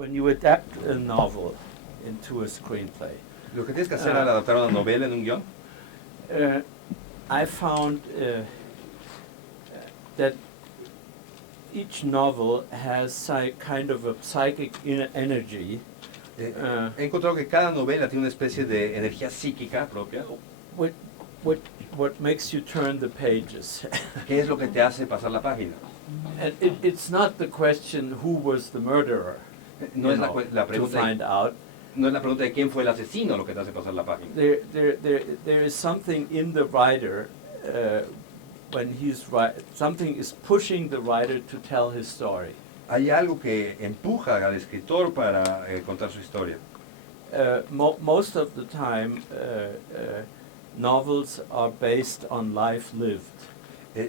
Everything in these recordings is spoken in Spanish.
when you adapt a novel into a screenplay, Lo que tienes que hacer al adaptar una novela en un guión, I found that each novel has kind of a psychic energy. he encontrado que cada novela tiene una especie de energía psíquica propia. What makes you turn the pages. ¿Qué es lo que te hace pasar la página? And it's not the question who was the murderer, No es la to pregunta find out. no es la pregunta de quién fue el asesino lo que te hace pasar la página. There is something in the writer when something is pushing the writer to tell his story. Hay algo que empuja al escritor para contar su historia. Most of the time, novels are based on life lived.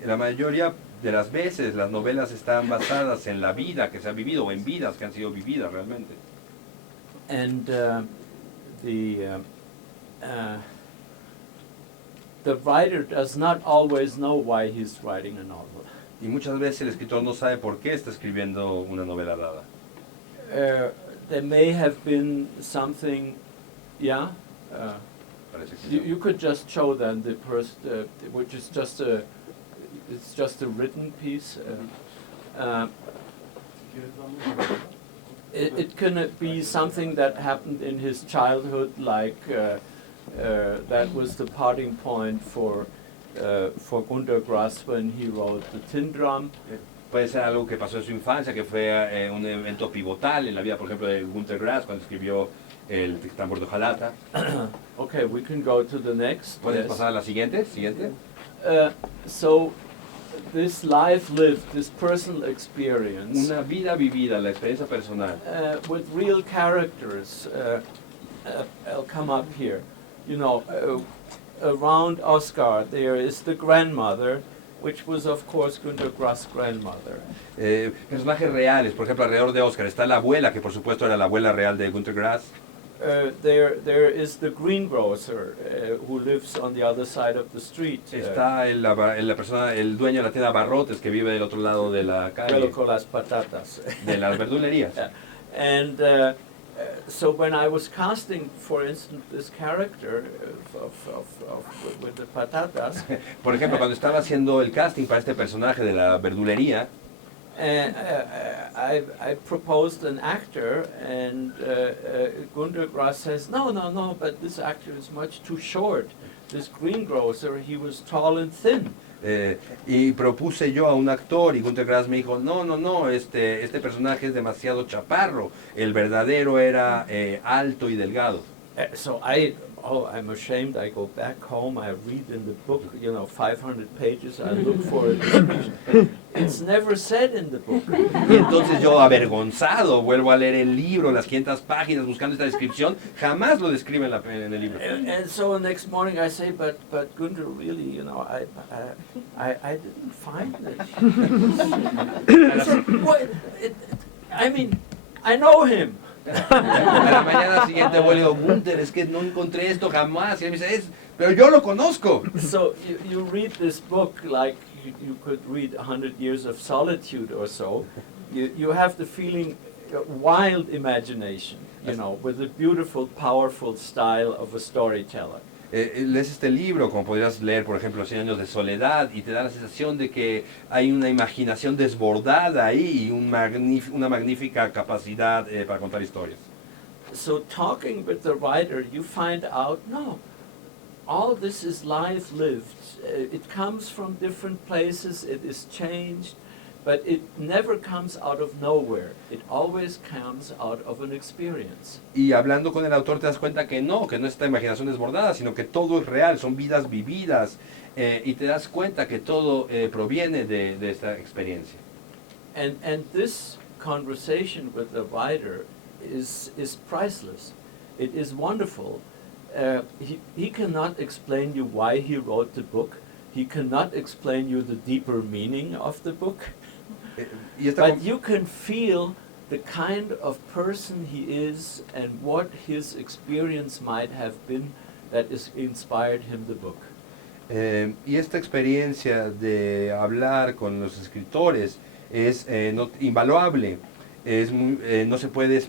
La mayoría de las veces las novelas están basadas en la vida que se ha vivido o en vidas que han sido vividas realmente. And the writer does not always know why he's writing a novel. Y muchas veces el escritor no sabe por qué está escribiendo una novela dada. There may have been something, yeah. Parece que You could just show them the first, which is it's just a written piece. It can be something that happened in his childhood, like that was the parting point for Günter Grass when he wrote the Tin Drum. Puede ser algo que pasó en su infancia, que fue un evento pivotal en la vida, por ejemplo, de Günter Grass cuando escribió el tambor de hojalata. Okay, we can go to the next. ¿Puedes Yes. pasar a la siguiente? ¿Siguiente? So this life lived, this personal experience, Una vida vivida, la experiencia personal. with real characters, I'll come up here. You know, around Oscar there is the grandmother, which was of course Günter Grass' grandmother. Personajes reales, por ejemplo, alrededor de Oscar está la abuela, que por supuesto era la abuela real de Günter Grass. There is the greengrocer who lives on the other side of the street. Está el dueño de la tienda Barrotes que vive del otro lado de la calle, Con las patatas. de las verdulerías. And so when I was casting, for instance, this character with the patatas, Por ejemplo, cuando estaba haciendo el casting para este personaje de la verdulería, I proposed an actor, and Günter Grass says, no, but this actor is much too short. This greengrocer, he was tall and thin. y propuse yo a un actor y Günter Grass me dijo, no, este personaje es demasiado chaparro, el verdadero era alto y delgado. So I'm ashamed. I go back home, I read in the book, 500 pages, I look for a description. It's never said in the book. Y entonces yo, avergonzado, vuelvo a leer el libro, las 500 páginas, buscando esta descripción, jamás lo describe en el libro. And so the next morning I say, but Günter, really, I didn't find it. I mean, I know him. A la mañana siguiente vuelvo y digo, Günter, es que no encontré esto jamás. Y él me dice, pero yo lo conozco. So you read this book like you could read 100 Years of Solitude or so. You have the feeling, wild imagination, with a beautiful, powerful style of a storyteller. Lees este libro, como podrías leer, por ejemplo, 100 años de soledad, y te da la sensación de que hay una imaginación desbordada ahí y una magnífica capacidad para contar historias. So talking with the writer, you find out, no, all this is life lived. It comes from different places, it is changed, but it never comes out of nowhere. It always comes out of an experience. Y hablando con el autor te das cuenta que no es esta imaginación desbordada, sino que todo es real, son vidas vividas, y te das cuenta que todo proviene de esta experiencia. And this conversation with the writer is priceless. It is wonderful. He cannot explain you why he wrote the book. He cannot explain you the deeper meaning of the book. But you can feel the kind of person he is and what his experience might have been that has inspired him the book. Y esta experiencia de hablar con los escritores es invaluable. no se puede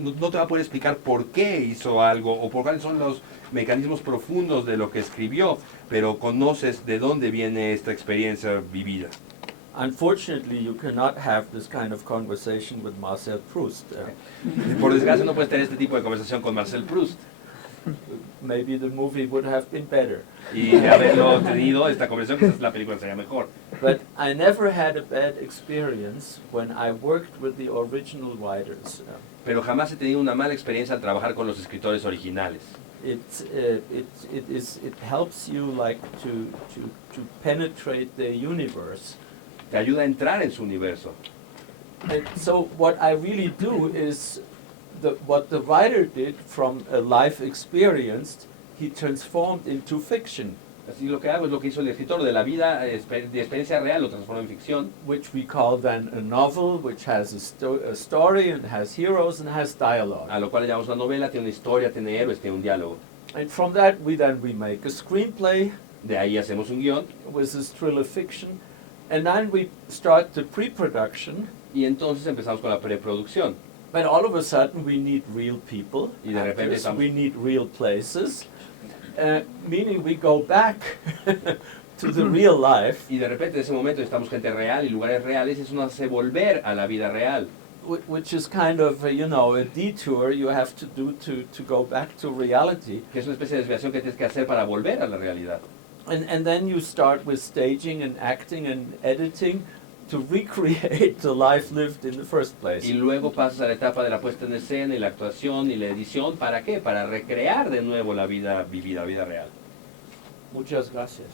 no te va a poder explicar por qué hizo algo o por cuáles son los mecanismos profundos de lo que escribió, pero conoces de dónde viene esta experiencia vivida. Unfortunately, you cannot have this kind of conversation with Marcel Proust. Por desgracia no puedes tener este tipo de conversación con Marcel Proust. Maybe the movie would have been better. Y de haberlo tenido, esta conversación, quizás la película sería mejor. But I never had a bad experience when I worked with the original writers. Pero jamás he tenido una mala experiencia al trabajar con los escritores originales. It helps you like to penetrate the universe. Te ayuda a entrar en su universo. And so what I really do is what the writer did from a life experience, he transformed into fiction. Así lo que hago es lo que hizo el escritor de la vida, de experiencia real, lo transformó en ficción. Which we call then a novel, which has a story and has heroes and has dialogue. A lo cual le llamamos una novela, tiene una historia, tiene héroes, tiene un diálogo. And from that we make a screenplay. De ahí hacemos un guión. With this thriller fiction. And then we start the pre-production. Y entonces empezamos con la preproducción. But all of a sudden we need real people, y de repente actors, we need real places, meaning we go back to the real life. Y de repente en ese momento necesitamos gente real y lugares reales, y eso nos hace volver a la vida real. Which is kind of, you know, a detour you have to do to go back to reality. Que es una especie de desviación que tienes que hacer para volver a la realidad. And then you start with staging and acting and editing to recreate the life lived in the first place. Y luego pasas a la etapa de la puesta en escena y la actuación y la edición. ¿Para qué? Para recrear de nuevo la vida vivida, vida real. Muchas gracias.